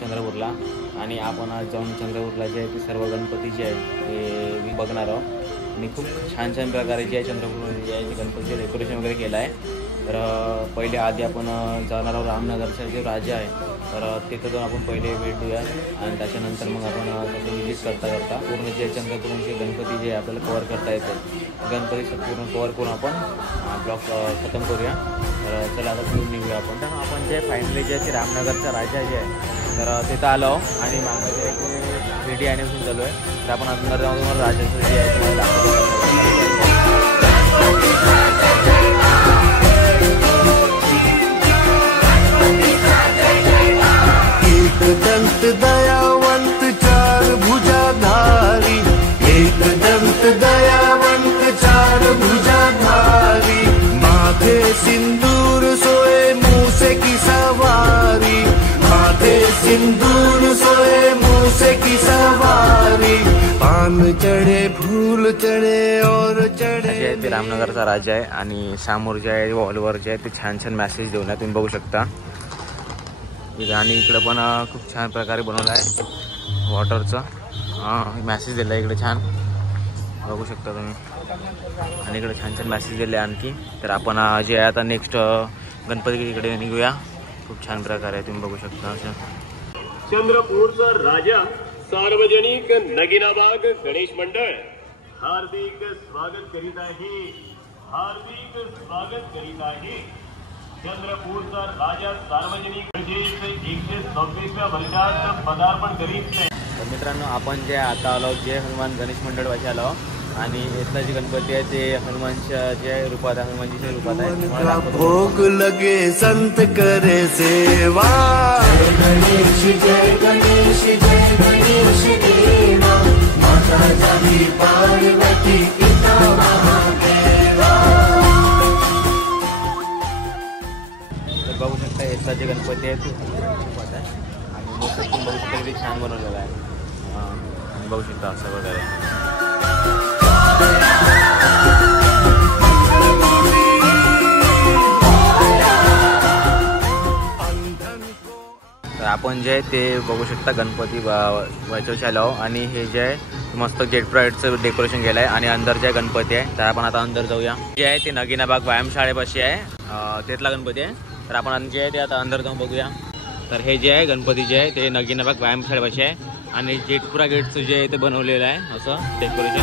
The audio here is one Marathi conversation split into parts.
चंद्रपूरला आणि आपण आज जाऊन चंद्रपूरला जे आहे ते सर्व गणपती जे आहेत ते मी बघणार आहोत आणि खूप छान छान प्रकारे जे आहे चंद्रपूरमध्ये जे आहे ते गणपतीचे डेकोरेशन वगैरे केलं आहे। तर पहिले आधी आपण जाणार आहोत रामनगरचा जो राजा आहे तर तिथं जाऊन आपण पहिले भेट देऊया आणि त्याच्यानंतर मग आपण त्याचं विजिट करता पूर्ण जे चंद्रपूरचे गणपती जे आपल्याला कवर करता येते गणपती पूर्ण कवर करून आपण ब्लॉग खतम करूया। तर चला आता फिरून निघूया आपण। तर आपण जे फायनली जे आहे रामनगरचा राजा जे आहे तर तिथं आलो आणि मागं जे एक 3D ॲनिमेशन चालू आहे तर आपण अंदर जाऊन तुम्हाला राजाचं जे आहे तुम्हाला दाखवतो। दंत दयावंत चार भुजाधारी, एक दंत दयावंत चार भुजाधारी, माथे सिंदूर सोए मूसे की सवारी, माथे सिंदूर सोए मूसे की सवारी, पान चढ़े फूल चढ़े और चढ़े। ते रामनगरचा राजा आहे आणि समोर जे आहे वॉलवर जे आहे ते छान छान मेसेज देऊन तुम्ही बघू शकता आणि इकडे पण खूप छान प्रकारे बनवलं आहे वॉटरचं मेसेज दिलं आहे इकडे छान बघू शकता तुम्ही आणि इकडे छान छान मेसेज दिले आणखी। तर आपण जे आहे आता नेक्स्ट गणपतीकडे निघूया खूप छान प्रकारे तुम्ही बघू शकता। चंद्रपूरचा राजा सार्वजनिक नगिनाबाग गणेश मंडळ हार्दिक स्वागत करीत आहे, हार्दिक स्वागत करीत आहे। चंद्रपूरचा राजा सार्वजनिक गणेश 126व्या वर्षात पदार्पण करीत आहे। तर मित्रांनो आपण जे आता आलो जे हनुमान गणेश मंडळाशी आलो आणि इथला जे गणपती आहे ते हनुमानच्या जे रूपात आहे हनुमानजीच्या रूपात आहे। भोग लगे संत करे सेवा, गणेश जय गणेश जय गणेश देवा, माता जानी पार्वती पिता महादेवा। बघू शकता याचा जे गणपती आहे तो रूपात आहे आणि मोठं बघू शकता किती छान बनवलेला आहे आणि बघू शकता अशा प्रकारे। तर आपण जे आहे ते बघू शकता गणपती व्हायचं आलो आणि हे जे आहे मस्त जेट प्राईडचं डेकोरेशन केलं आहे आणि अंदर जे गणपती आहे तर आपण आता अंदर जाऊया। जे आहे ते नगिनाबाग व्यायामशाळेपाशी आहे तिथला गणपती आहे तर आपण जे आहे ते आता अंदर जाऊन बघूया। तर हे जे आहे गणपती जे आहे ते नगिनाबाग व्यायामशाळेपाशी आहे आणि जेटपुरा गेटचं जे आहे ते बनवलेलं आहे असं डेकोरेशन।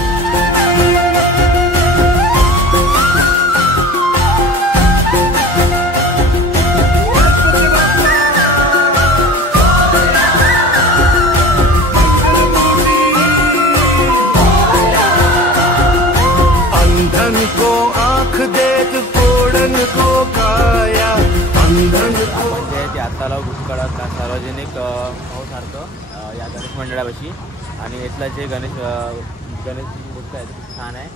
अंधन को आँख देत कोडन को काया, अंधन को जे आहे ते आत्ताला भूतकाळात सार्वजनिक सारखं या गणेश मंडळापाशी आणि इथला जे गणेश मूर्ती आहे खूप छान आहे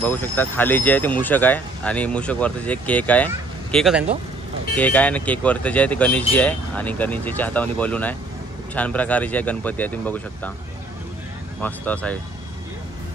बघू शकता। खाली जे आहे ते मूषक आहे आणि मूषकवरचं जे केक आहे केकच आहे तो केक आहे आणि केकवरचं जे आहे ते गणेशजी आहे आणि गणेशजीच्या हातामध्ये बलून आहे। खूप छान प्रकारे जे गणपती आहे तुम्ही बघू शकता मस्त साईड।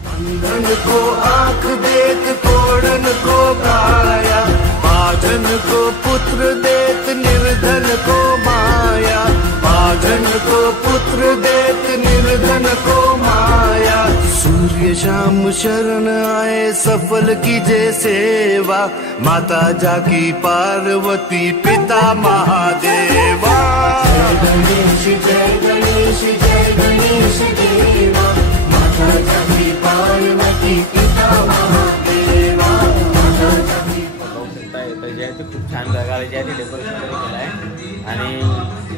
अंधन को आँख देत कोडन को काया, बाजन को पुत्र देत निर्धन को माया, बाजन को पुत्र देत निर्धन को माया। सूर्य शाम शरण आए सफल कीजे सेवा, माता जाकी पार्वती पिता महादेवा। जय गणेश जय गणेश जय गणेश देवा, माता जाकी पार्वती पिता महादेवा, माता जाकी। बघू शकता इथं जे आहे ते खूप छान प्रकारे जे आहे ते डेकोरेशन वगैरे केलं आहे आणि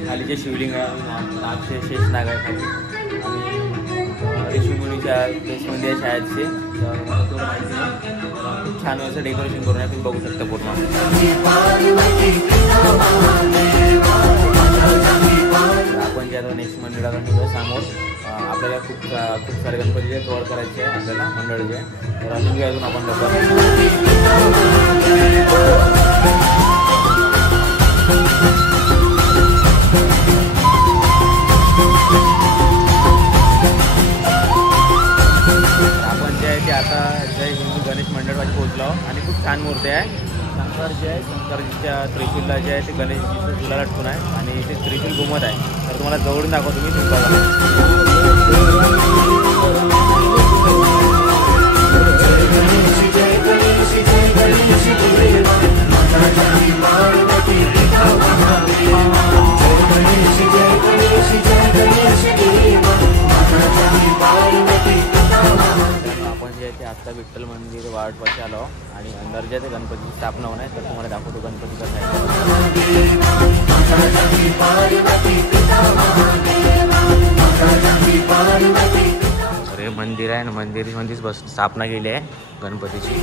खाली जे शिवलिंग आहे नागशे शेष नाग आहे खाली आणि ऋषीमुनीच्या देशमध्ये आहे शाळेचे तो माहिती खूप छान असं डेकोरेशन करून आहे तुम्ही बघू शकता पूर्ण। आपण जे आता नेक्स्ट मंडळाला निघूया समोर आपल्याला खूप सारे गणपती जे कव्हर करायचे आहे आपल्याला मंडळ जे तर निघूया अजून आपण आपण जे आहे ते आता जय हिंदू गणेश मंडळापाशी पोहोचलो आणि खूप छान मूर्ती आहे। शंकर जे आहे शंकरजीच्या त्रिशूलला जे आहे ते गणेशजीचं झुला लटकून आहे आणि ते त्रिशूल घुमत आहे तर तर तुम्हाला जवळून दाखवतो मी, तुम्ही बघा. आपण जे आहे ते आत्ता विठ्ठल मंदिर वाटपाशी आलो आणि अंदर जे ते गणपतीची स्थापना होणार आहे, तर तुम्हाला दाखवतो गणपती कसा आहे. अरे मंदिर आहे ना, मंदिरमध्येच बस स्थापना केली आहे गणपतीची.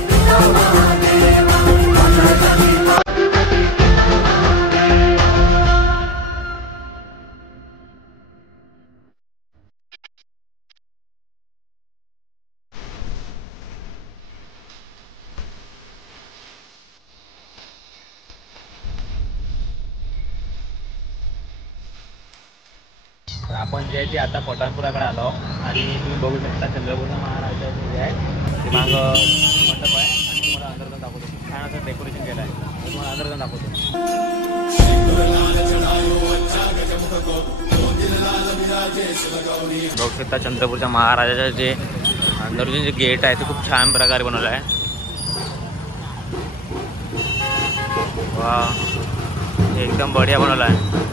आपण जे आहे ते आता पठाणपुराकडे आलो आणि तुम्ही बघू शकता चंद्रपूरचा महाराजाचे जे आहे ते मागं मंडप आहे आणि तुम्हाला अंदर जाऊन दाखवतो. खूप छान असं डेकोरेशन केलं आहे, तुम्हाला अंदर जाऊन दाखवतो. बघू शकता चंद्रपूरच्या महाराजाचं जे अंदरचे जे गेट आहे ते खूप छान प्रकारे बनवलं आहे. वा, एकदम बढिया बनवलं आहे.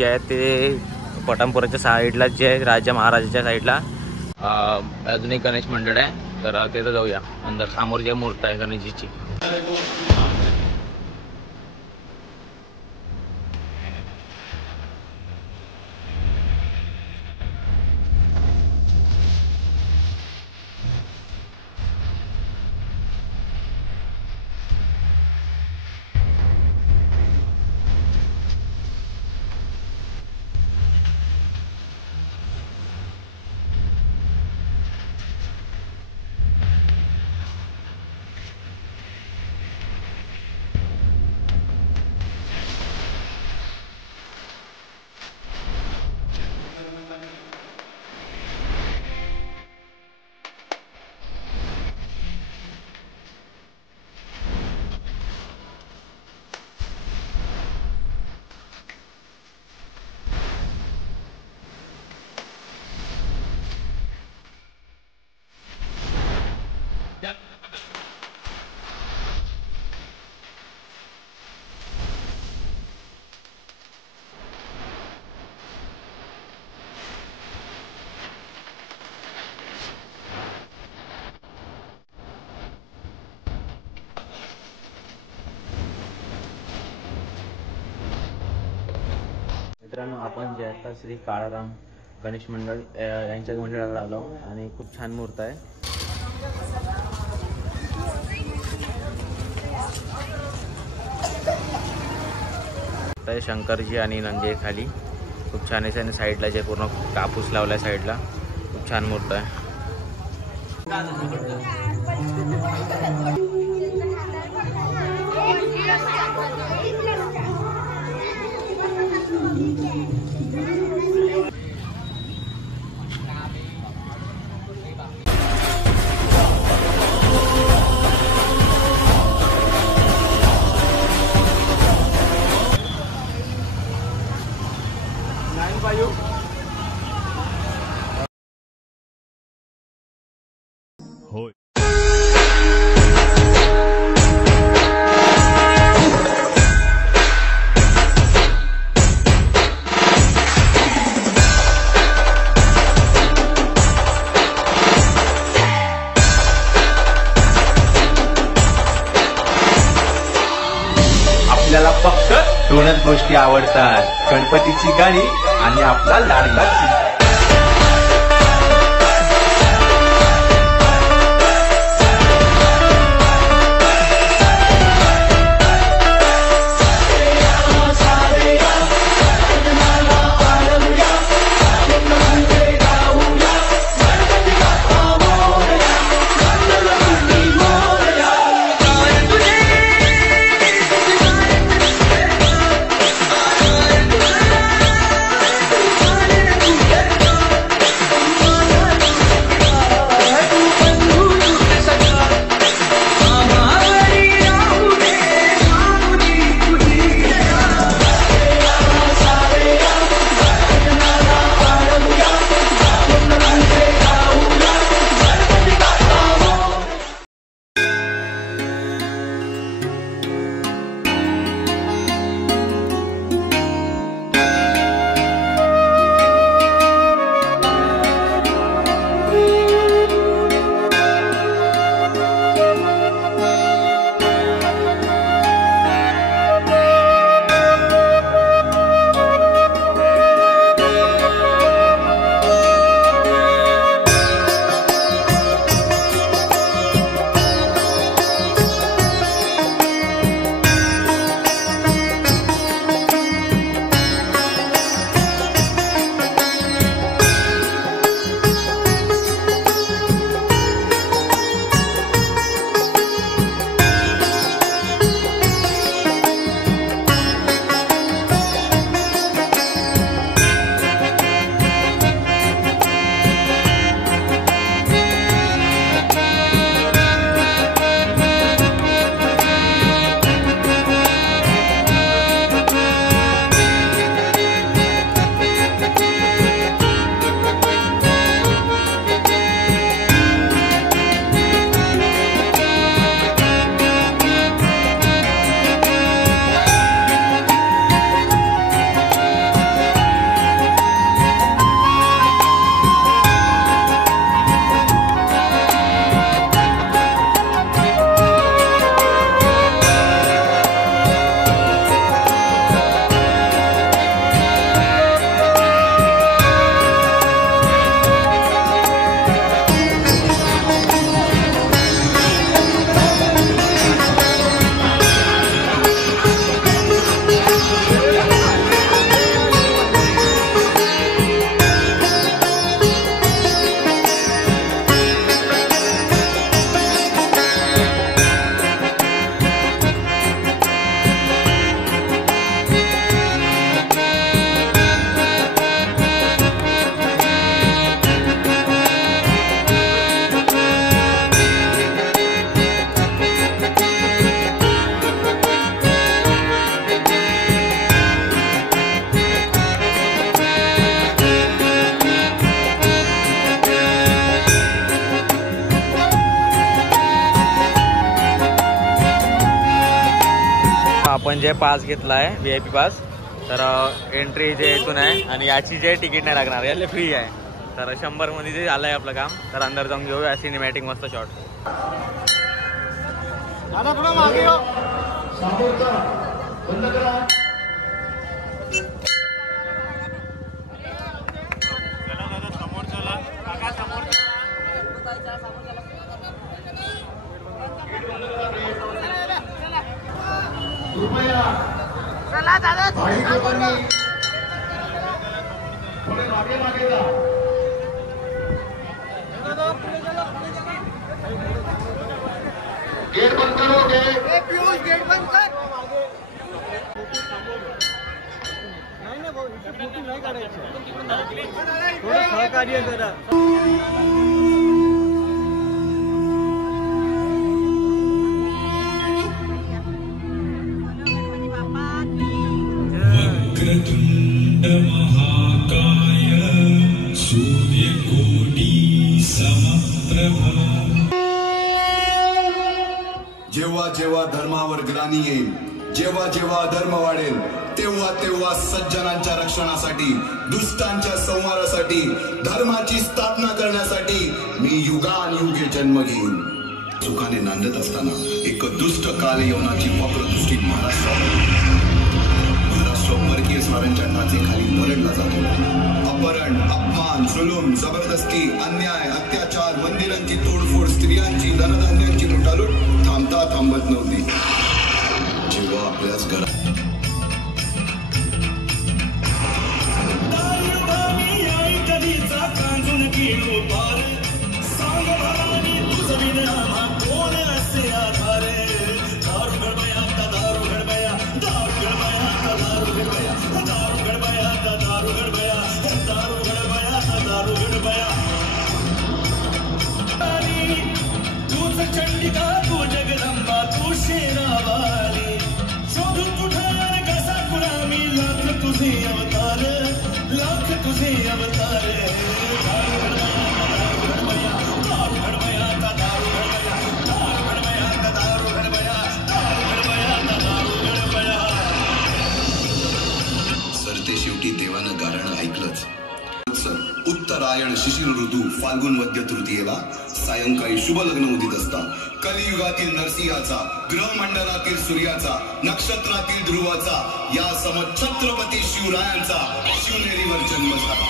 जे आहे ते पठाणपुराच्या साईडला जे आहे राजा महाराजाच्या साईडला अजून एक गणेश मंडळ आहे, तर तिथं जाऊया. अंदर समोर जे मूर्ती आहे गणेशजीची. मित्रांनो, आपण जे आता श्री काळाराम गणेश मंडळ यांच्या मंडळाला आलो आणि खूप छान मूर्त आहे. तर शंकरजी आणि नंदी खाली खूप छान आहे आणि साईडला जे पूर्ण कापूस लावलाय साईडला, खूप छान मूर्त आहे. होय. आपल्याला फक्त दोनच गोष्टी आवडतात, गणपतीची गाणी आणि आपला लाडका चिमटा. आपण जे पास घेतला आहे VIP पास, तर एंट्री जे इथून आहे आणि याची जे तिकीट नाही लागणार, याला फ्री आहे. तर 100 मध्ये जे झालं आहे आपलं काम. तर अंदर जाऊन घेऊया सिनेमॅटिक मस्त शॉट. चला दादा गेट बंद करो. गेट बंद कर. नाही भाऊ, फोटो नाही काढायचं. थोडं सहकार्य करा. वक्रतुंड महाकाय सूर्यकोटी समप्रभ. जेव्हा जेव्हा धर्मावर ग्लानी येईल, जेव्हा जेव्हा अधर्म वाढेल, तेव्हा तेव्हा सज्जनांच्या रक्षणासाठी, दुष्टांच्या संहारासाठी, धर्माची स्थापना करण्यासाठी मी युगानुयुगे जन्म घेईन. सुखाने नांदत असताना एक दुष्ट कालयवनाची वक्रदृष्टी महाराष्ट्रावर परकीय स्वारांच्या टाचेखाली मरडला जातो. अपहरण, अपमान, जुलूम, जबरदस्ती, अन्याय, अत्याचार, मंदिरांची तोडफोड, स्त्रियांची, धनधान्यांची लुटालूट थांबता थांबत नव्हती. जेव्हा आपल्याच घरात चंडिका तू जगदंबा तू शेरावाली शोधू कुठार कसा कुणामी लाख तुझे अवतार सरते शेवटी देवानं गारणं ऐकलंच. उत्तरायण शिशिर ऋतू फाल्गुन मध्य तृतीयेला सायंकाळी शुभ लग्न उदित असता कलियुगातील नरसिंहाचा, ग्रहमंडलातील सूर्याचा, नक्षत्रातील ध्रुवाचा, या सम छत्रपती शिवरायांचा शिवनेरीवर जन्म झाला.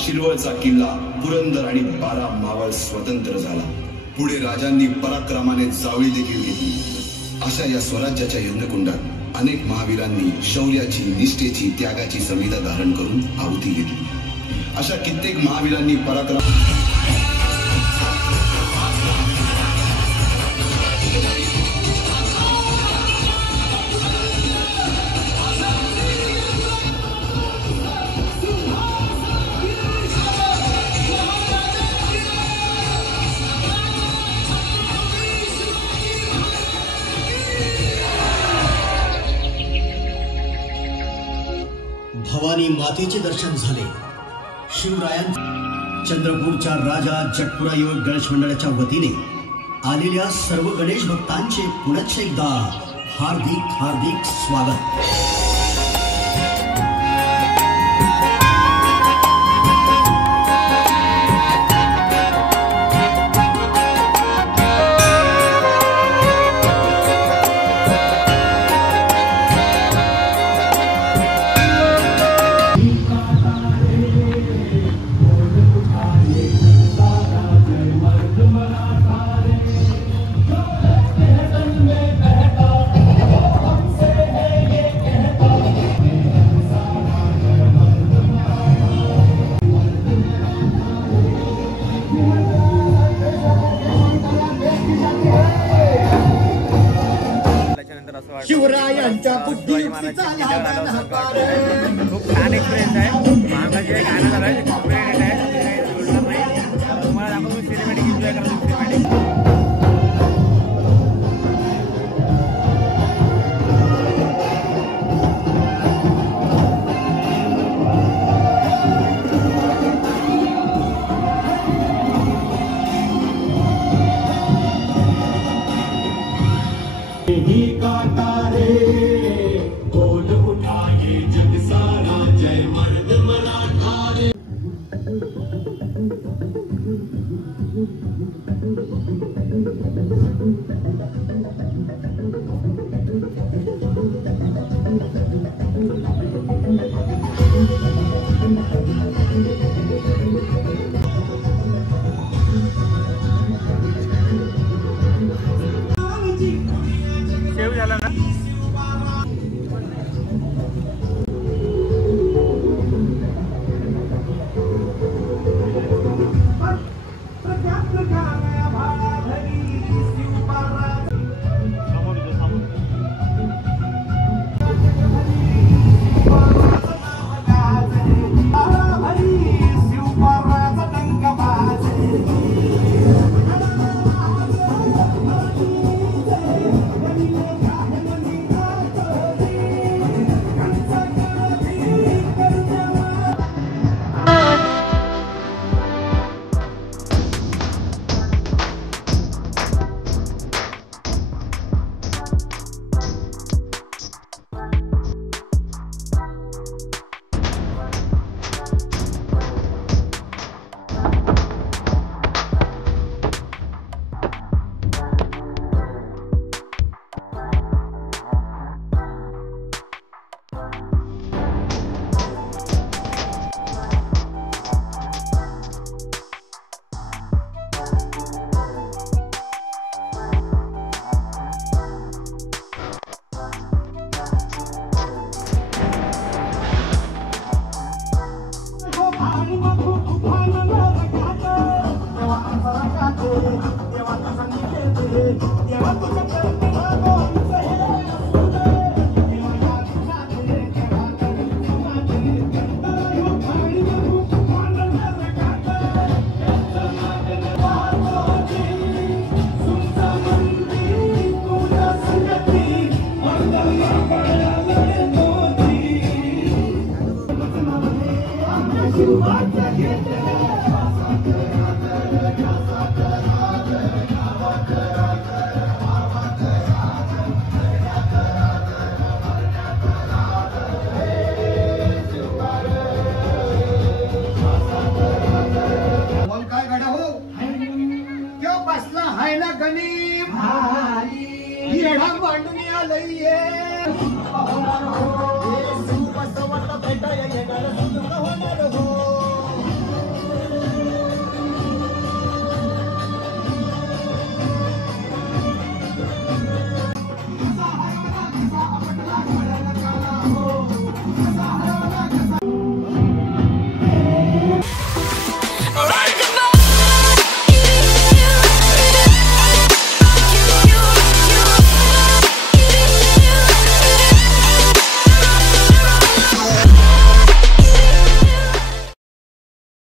शिरवळचा किल्ला, पुरंदर आणि 12 मावळ स्वतंत्र झाला. पुढे राजांनी पराक्रमाने जावळी देखील घेतली. अशा या स्वराज्याच्या यज्ञकुंडात अनेक महावीरांनी शौर्याची, निष्ठेची, त्यागाची संविधा धारण करून आहुती घेतली. अशा कित्येक महावीरांनी पराक्रम भवानी मातेचे दर्शन झाले. शिवरायांच्या चंद्रपूरच्या राजा जटपुरा युवक गणेश मंडळाच्या वतीने आलेल्या सर्व गणेश भक्तांचे पुनश्च एकदा हार्दिक हार्दिक स्वागत. शिवरायांच्या बुद्धीचा खूप छान एक्सपिरियन्स आहे. माझा जे गाणं झालं आहे खूप वेळ आहे, तुम्हाला आपण सिनेमॅटिक एन्जॉय करतो. सिनेमॅटिक सेव झाला ना. काय गाडा हो त्यो बसला हाय ना गणी येडा मांडून आलंय ये बसवत भेटाय